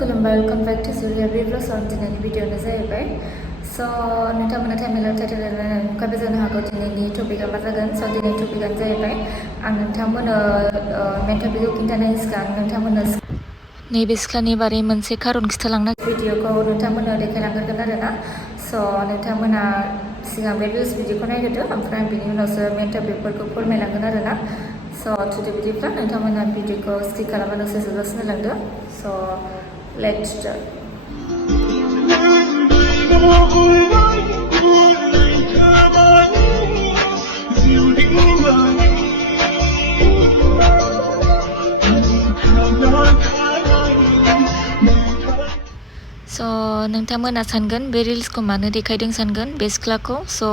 खुलुमबाय welcome back to जुलिया blogs और दिनैनि भिडिअ'आनो जाहैबाय स' नोंथांमोना टाइटेल नायनानै नुखाबाय जानो हागौ दिनैनि टपिकआ मा जागोन स' दिनैनि टपिकआनो जाहैबाय आं नोंथांमोननो मेन टपिकखौ खिन्थानायनि सिगां नोंथांमोननो नैबे सिख्लानि बारै मोनसे खारन खिन्थालांना भिडिअ'खौ नोंथांमोननो देखायलांगोन आरोना स' नोंथांमोना सिगां बे रिल्स भिडिअ'खौ नायग्रोदो ओमफ्राय बिनि उनावसो मेन टपिकफोरखौ फोरमायलांगोन आरोना स' टुडे बिदिब्ला नोंथांमोना भिडिअ'खौ स्किप खालामना दसे जोबजासिम नायलांदो स' let's start. स' नोंथांमोना सानगोन बे रिल्सखौ मानो देखायदों सानगोन बे सिख्लाखौ स'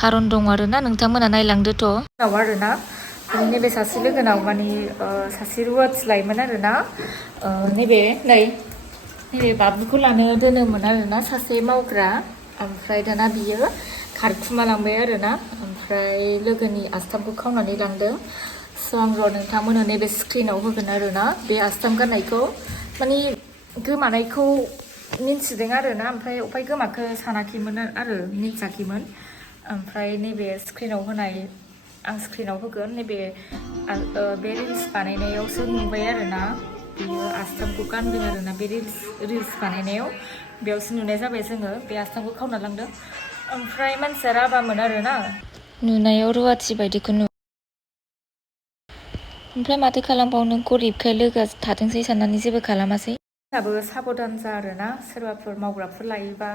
खारन दं आरोना नोंथांमोना नायलांदोथ' आरोना नैबे सासे लोगोनाव माने सासे रुवाथि लायोमोन आरोना नैबे बाबुखौ लानो दोनोमोन आरोना सासे मावग्रा ओमफ्राय दाना बियो खारखुमालांबाय आरोना ओमफ्राय लोगोनि आस्थामखौ खावनानै लांदों स' आं नोंथांमोननो नैबे स्क्रिनाव होगोन आरोना बे आस्थाम गाननायखौ माने गोमानायखौ मिन्थिदों आरोना ओमफ्राय अफाय गोमाखो सानाखैमोन आरो मिन्थियाखैमोन ओमफ्राय नैबे स्क्रिनाव होनाय आं स्क्रिनाव होगोन नैबे बे रिल्स बानायनायावसो नुबाय आरोना बेयो आस्थामखौ गानदों आरोना बे रिल्स बानायनायाव बेयावसो नुनाय जाबाय जोङो बे आस्थामखौ खावना लांदों ओमफ्राय मानसिया राबामोन आरोना नुनायाव रुवाथि बायदिखौ ओमफ्राय माथो खालामबावनो गरिबखाय लोगोआ थाथोंसै साननानै जेबो खालामासै दाबो साबधान जा आरोना सोरबाफोर मावग्राफोर लायोबा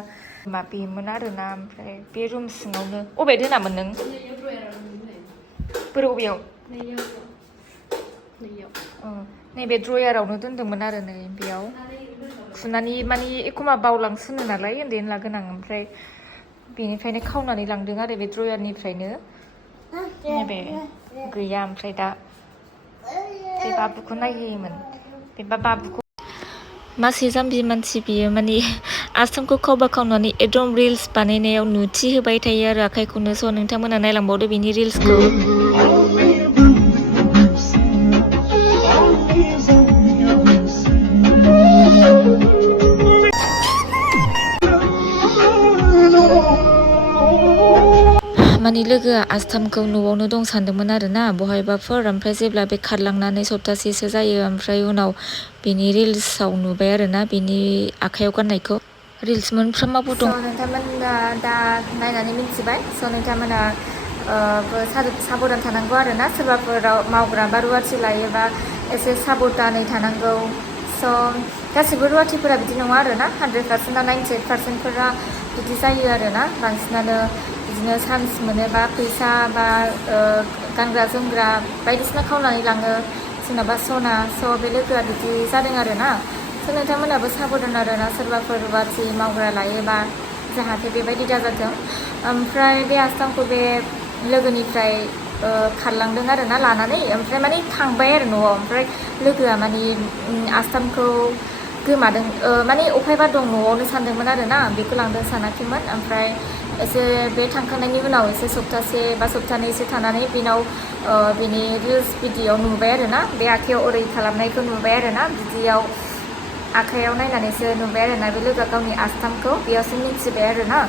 बेमोन आरोना ओमफ्राय बे रुम सिङावनो अबे दोनामोन नों बोरो अबेयाव नैबे ड्रयारावनो दोनदोंमोन आरो नै बेयाव खुनानै माने एखमबा बावलांसोनो नालाय उन्दै उनला गोनां ओमफ्राय बेनिफ्रायनो खावनानै लांदों आरो बे ड्रयारनिफ्रायनो नैबे गैया ओमफ्राय दा बे बाबुखौ नायहोयोमोन बे बाबुखौ मासे जाम्बि मानसि बियो माने आस्थामखौ खावनानै एकदम रिल्स बानायनायाव नुथि होबाय थायो आरो आखाइखौनो स' नोंथांमोना नायलांबावदो बेनि रिल्सखौ माने लोगोआ आस्थामखौ न'आवनो दं सानदोंमोन आरोना बहायबाफोर ओमफ्राय जेब्ला बे खारलांनानै सप्तासेसो जायो ओमफ्राय उनाव बेनि रिल्सआव नुबाय आरोना बेनि आखाइयाव गाननायखौ रिल्स मोनफ्रोमावबो दं नोंथांमोना दा नायनानै मिथिबाय स' नोंथांमोना साबधान थानांगौ आरोना सोरबाफोर मावग्रा बा रुवाथि लायोबा एसे साबधानै थानांगौ स' गासिबो रुवाथिफोरा बिदि नङा आरोना 100% 98%फोरा बिदि जायो आरोना बांसिनानो बिदिनो चान्स मोनोबा फैसा बा गानग्रा जोमग्रा बायदिसिना खावनानै लाङो सोरनाबा सना स' बे लोगोआ बिदि जादों आरोना स' नोंथांमोनाबो साबधान आरोना सोरबाफोर रुवाथि मावग्रा लायोबा जाहाथे बेबायदि दाजाथों ओमफ्राय बे आस्थामखौ बे लोगोनिफ्राय खारलांदों आरोना लानानै ओमफ्राय माने थांबाय आरो न'आव ओमफ्राय लोगोआ माने आस्थामखौ गोमादों माने अफायबा दं न'आवनो सानदोंमोन आरोना बेखौ लांदों सानाखैमोन ओमफ्राय एसे बे थांखांनायनि उनाव एसे सप्तासे बा सप्तानैसो थानानै बेनाव बेनि रिल्स भिडिअ'आव नुबाय आरोना बे आखाइयाव ओरै खालामनायखौ नुबाय आरोना बिदियाव आखाइयाव नायनानैसो नुबाय आरोना बे लोगोआ गावनि आस्थामखौ बेयावसो मिथिबाय आरोना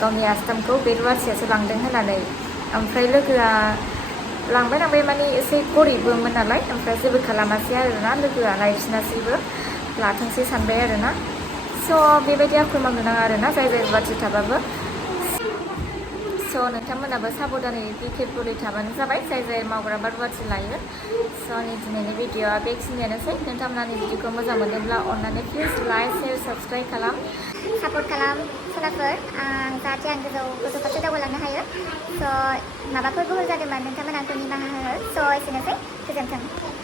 गावनि आस्थामखौ बे रुवाथियासो लांदों होननानै ओमफ्राय लोगोआ लांबाय माने एसे गरिबबोमोन नालाय ओमफ्राय जेबो खालामासै आरोना लोगोआ नायफिनासैबो लाथोंसै सानबाय आरोना स' बेबायदि आखु मावनो नाङा आरोना जाय रुवाथि थाबाबो स' नोंथांमोनाबो साबधानै केयारफुलै थाबानो जाबाय जाय मावग्रा बा रुवाथि लायो स' आंनि दिनैनि भिडिअ'आ बेखिनियानोसै नोंथांमोननि भिडिअ'खौ मोजां मोनोब्ला अननानै प्लिज लाइक शेयार साबस्क्राइब खालाम सापर्ट खालाम सोरबाफोर जाहाथे आं गोजौ फारसे दावगालांनो हायो स' माबाफोर भुल जादोंबा नोंथांमोना आंखौ निमाहा हो स' एसेनोसै गोजोन्थों